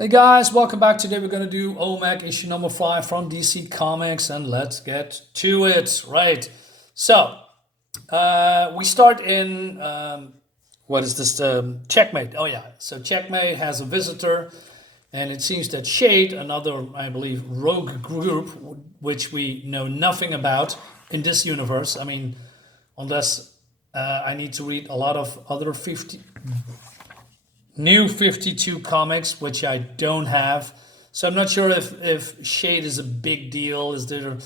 Hey guys, welcome back. Today we're going to do O.M.A.C issue number 5 from DC Comics, and let's get to it. Right. So, we start in, what is this? Checkmate. Oh yeah. So Checkmate has a visitor, and it seems that S.H.A.D.E, another, I believe, rogue group, which we know nothing about in this universe. I mean, unless I need to read a lot of other new 52 comics, which I don't have. So I'm not sure if S.H.A.D.E is a big deal. Is there a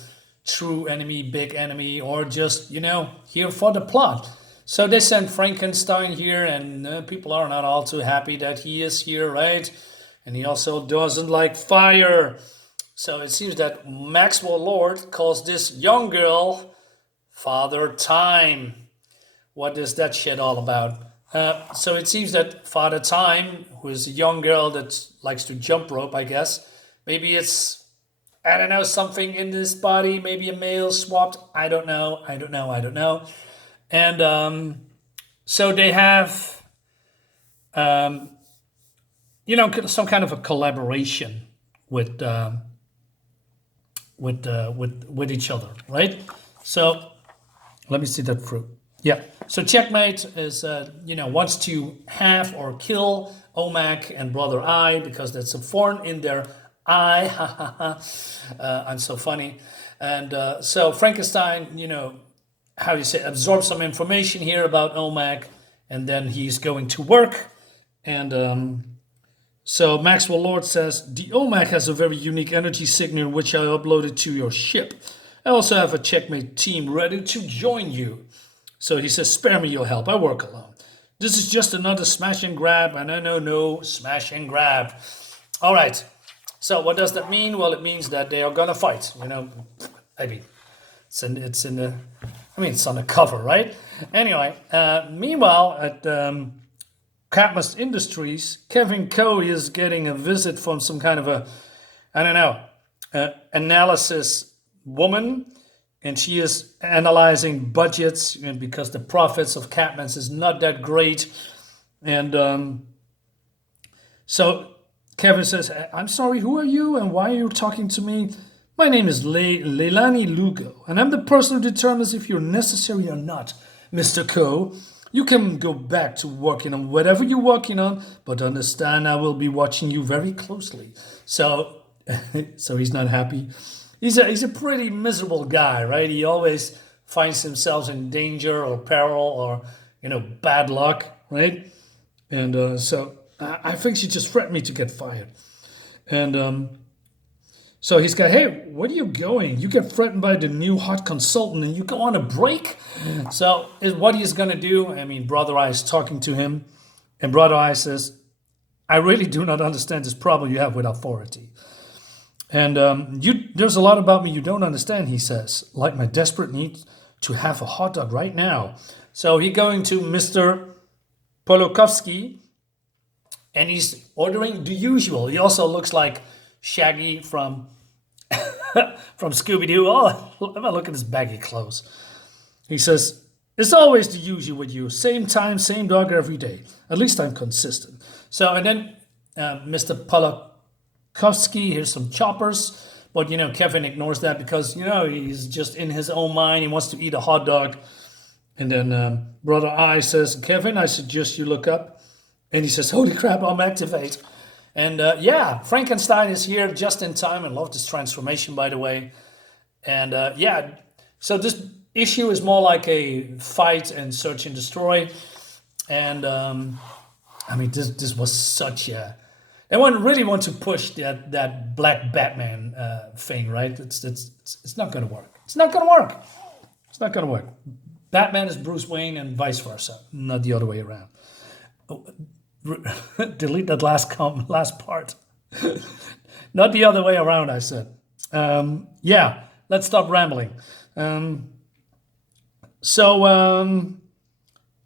true enemy, big enemy, or just, here for the plot? So they sent Frankenstein here, and people are not all too happy that he is here, right? And he also doesn't like fire. So it seems that Maxwell Lord calls this young girl Father Time. What is that shit all about? So it seems that Father Time, who is a young girl that likes to jump rope, I guess, maybe it's, I don't know, something in this body, maybe a male swapped. I don't know. And so they have, some kind of a collaboration with each other, right? So let me see that through. Yeah. So Checkmate is, wants to have or kill O.M.A.C and Brother I because that's a thorn in their eye. I'm so funny. And so Frankenstein, how do you say, absorbs some information here about O.M.A.C, and then he's going to work. And so Maxwell Lord says, the O.M.A.C has a very unique energy signature which I uploaded to your ship. I also have a Checkmate team ready to join you. So he says, spare me your help. I work alone. This is just another smash and grab, and I know no smash and grab. All right. So what does that mean? Well, it means that they are gonna fight. I mean, it's on the cover, right? Anyway, meanwhile at Catmus Industries, Kevin Kho is getting a visit from some kind of a, analysis woman. And she is analyzing budgets, because the profits of Catman's is not that great. And so Kevin says, I'm sorry, who are you and why are you talking to me? My name is Leilani Lugo, and I'm the person who determines if you're necessary or not, Mr. Kho. You can go back to working on whatever you're working on, but understand I will be watching you very closely. So, so he's not happy. He's a pretty miserable guy, right? He always finds himself in danger or peril or, bad luck, right? And so I think she just threatened me to get fired. And so he's got, hey, where are you going? You get threatened by the new hot consultant and you go on a break? So what he's going to do, Brother I is talking to him. And Brother I says, I really do not understand this problem you have with authority. And there's a lot about me you don't understand, he says, like my desperate need to have a hot dog right now. So he's going to Mr. Polokovsky, and he's ordering the usual. He also looks like Shaggy from Scooby-Doo. Oh, look at his baggy clothes. He says, it's always the usual with you. Same time, same dog every day. At least I'm consistent. So, and then Mr. Polokovsky, here's some choppers. But, Kevin ignores that because, he's just in his own mind. He wants to eat a hot dog. And then Brother I says, Kevin, I suggest you look up. And he says, holy crap, I'm activate. And Frankenstein is here just in time. I love this transformation, by the way. And so this issue is more like a fight and search and destroy. And this was such a... They really want to push that Black Batman thing, right? It's not going to work. It's not going to work. Batman is Bruce Wayne and vice versa, not the other way around. Delete that last part. Not the other way around, I said. Let's stop rambling.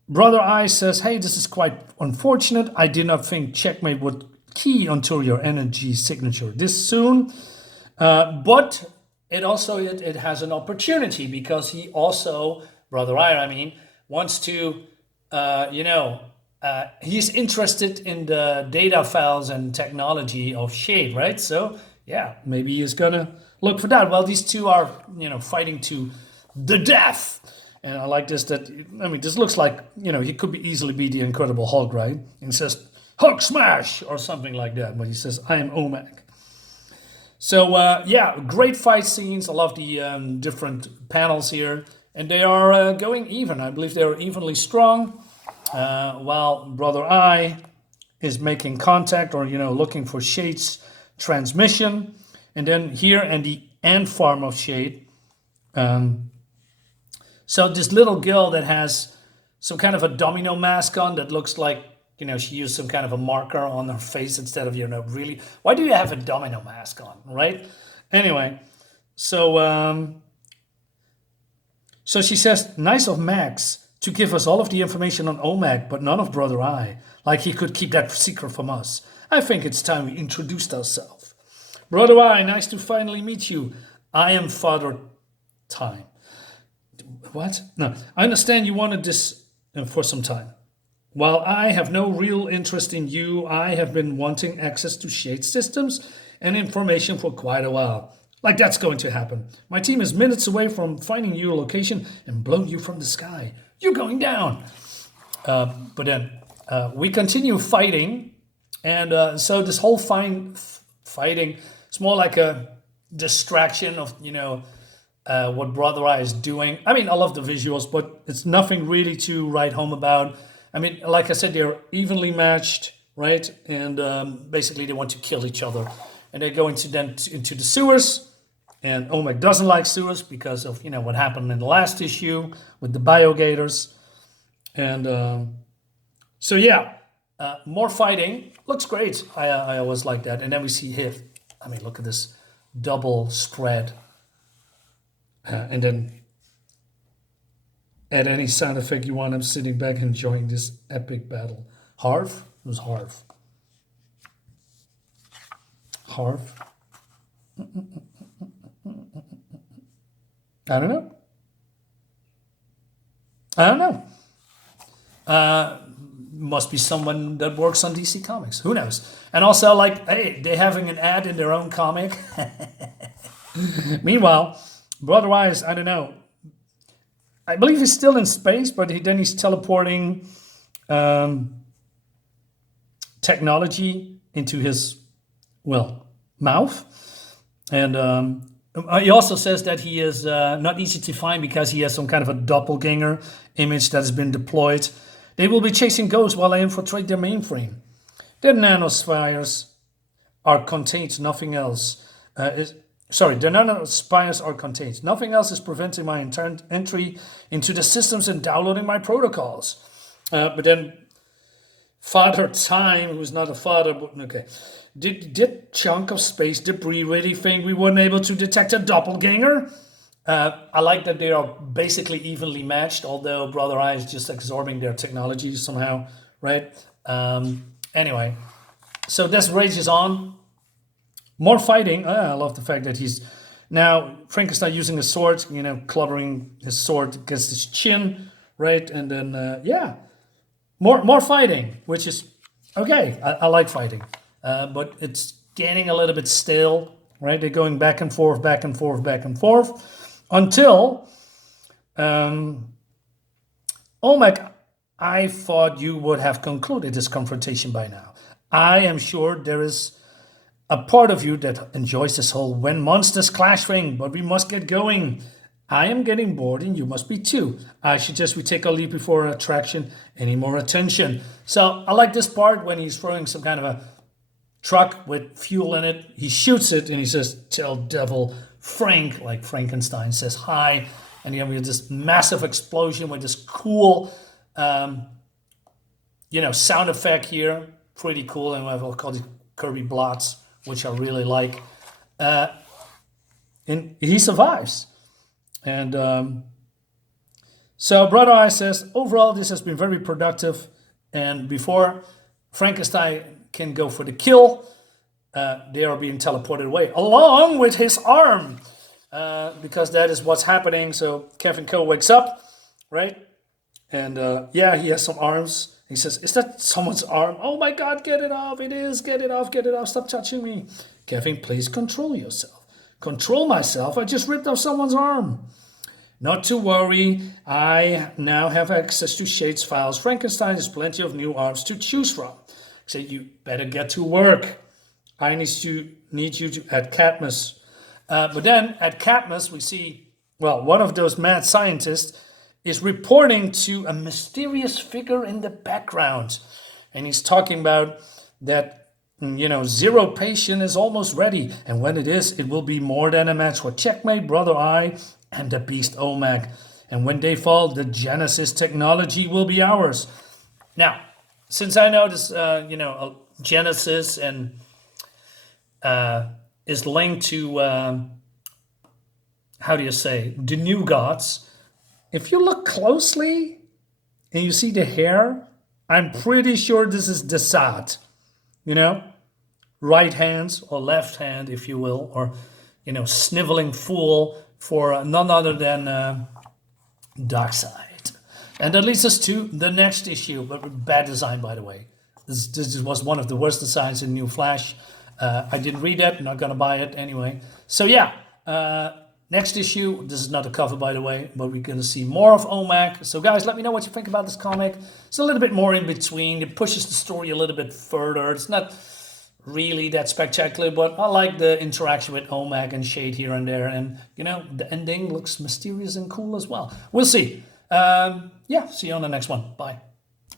Brother I says, hey, this is quite unfortunate. I did not think Checkmate would key onto your energy signature this soon. But it also it has an opportunity because he also, Brother I wants to, he's interested in the data files and technology of S.H.A.D E, right? So yeah, maybe he's gonna look for that. Well, these two are, fighting to the death. And I like this, that, I mean, this looks like, he could be easily be the Incredible Hulk, right? And says, Hulk smash, or something like that. But he says, I am Omac. So, yeah, great fight scenes. I love the different panels here. And they are going even. I believe they're evenly strong. While Brother I is making contact, or, looking for S.H.A.D.E's transmission. And then here in the end farm of S.H.A.D E, so this little girl that has some kind of a domino mask on that looks like, she used some kind of a marker on her face instead of, really. Why do you have a domino mask on, right? Anyway, so so she says, nice of Max to give us all of the information on O.M.A.C, but none of Brother I. Like he could keep that secret from us. I think it's time we introduced ourselves. Brother I, nice to finally meet you. I am Father Time. What? No, I understand you wanted this for some time. While I have no real interest in you, I have been wanting access to S.H.A.D E systems and information for quite a while. Like that's going to happen. My team is minutes away from finding your location and blowing you from the sky. You're going down. But then we continue fighting. And so this whole fighting, it's more like a distraction of, what Brother I is doing. I mean, I love the visuals, but it's nothing really to write home about. I mean, like I said, they're evenly matched, right? And basically they want to kill each other. And they go into the sewers. And O.M.A.C doesn't like sewers because of, what happened in the last issue with the biogators. And so, yeah, more fighting. Looks great. I always like that. And then we see here, I mean, look at this double spread. And then add any sound effect you want. I'm sitting back enjoying this epic battle. Harv? It was Harv. Harv? I don't know. Must be someone that works on DC Comics. Who knows? And also, like, hey, they're having an ad in their own comic. Meanwhile, Brother I is, I don't know. I believe he's still in space, but then he's teleporting technology into his, mouth. And he also says that he is not easy to find because he has some kind of a doppelganger image that has been deployed. They will be chasing ghosts while I infiltrate their mainframe. Their nanospires are contained, nothing else the nanospires are contained. Nothing else is preventing my entry into the systems and downloading my protocols. But then Father Time, who's not a father, but okay. Did chunk of space debris really think we weren't able to detect a doppelganger? I like that they are basically evenly matched, although Brother I is just absorbing their technology somehow, right? Anyway, so this rages on. More fighting. I love the fact that he's now Frankenstein using a sword, cluttering his sword against his chin, right? And then, yeah, more fighting, which is okay. I like fighting, but it's getting a little bit stale, right? They're going back and forth, back and forth, back and forth until O.M.A.C, I thought you would have concluded this confrontation by now. I am sure there is a part of you that enjoys this whole when monsters clash thing, but we must get going. I am getting bored and you must be too. I suggest we take a leap before attraction any more attention. So I like this part when he's throwing some kind of a truck with fuel in it. He shoots it and he says, tell devil Frank, like Frankenstein says hi. And then we have this massive explosion with this cool, sound effect here. Pretty cool. And I'll call it Kirby Blots, which I really like. And he survives. And so Brother I says, overall, this has been very productive. And before Frankenstein can go for the kill, they are being teleported away, along with his arm. Because that is what's happening. So Kevin Kho wakes up, right? And yeah, he has some arms. He says, is that someone's arm? Oh my God, get it off. It is. Get it off. Get it off. Stop touching me. Kevin, please control yourself. Control myself? I just ripped off someone's arm. Not to worry. I now have access to S.H.A.D.E files. Frankenstein has plenty of new arms to choose from. So you better get to work. I need you to at Cadmus. But then at Cadmus, we see, well, one of those mad scientists is reporting to a mysterious figure in the background. And he's talking about that, zero patient is almost ready. And when it is, it will be more than a match for Checkmate, Brother Eye, and the beast Omac. And when they fall, the Genesis technology will be ours. Now, since I know this, Genesis and is linked to, the new gods. If you look closely and you see the hair, I'm pretty sure this is the S.H.A.D.E, right hand or left hand, if you will, or, sniveling fool for none other than Darkseid. And that leads us to the next issue, but bad design, by the way. This was one of the worst designs in New Flash. I didn't read it, not gonna buy it anyway. So yeah, next issue, this is not a cover, by the way, but we're gonna see more of O.M.A.C. So guys, let me know what you think about this comic. It's a little bit more in between. It pushes the story a little bit further. It's not really that spectacular, but I like the interaction with O.M.A.C and S.H.A.D.E here and there. And, the ending looks mysterious and cool as well. We'll see. Yeah, see you on the next one. Bye.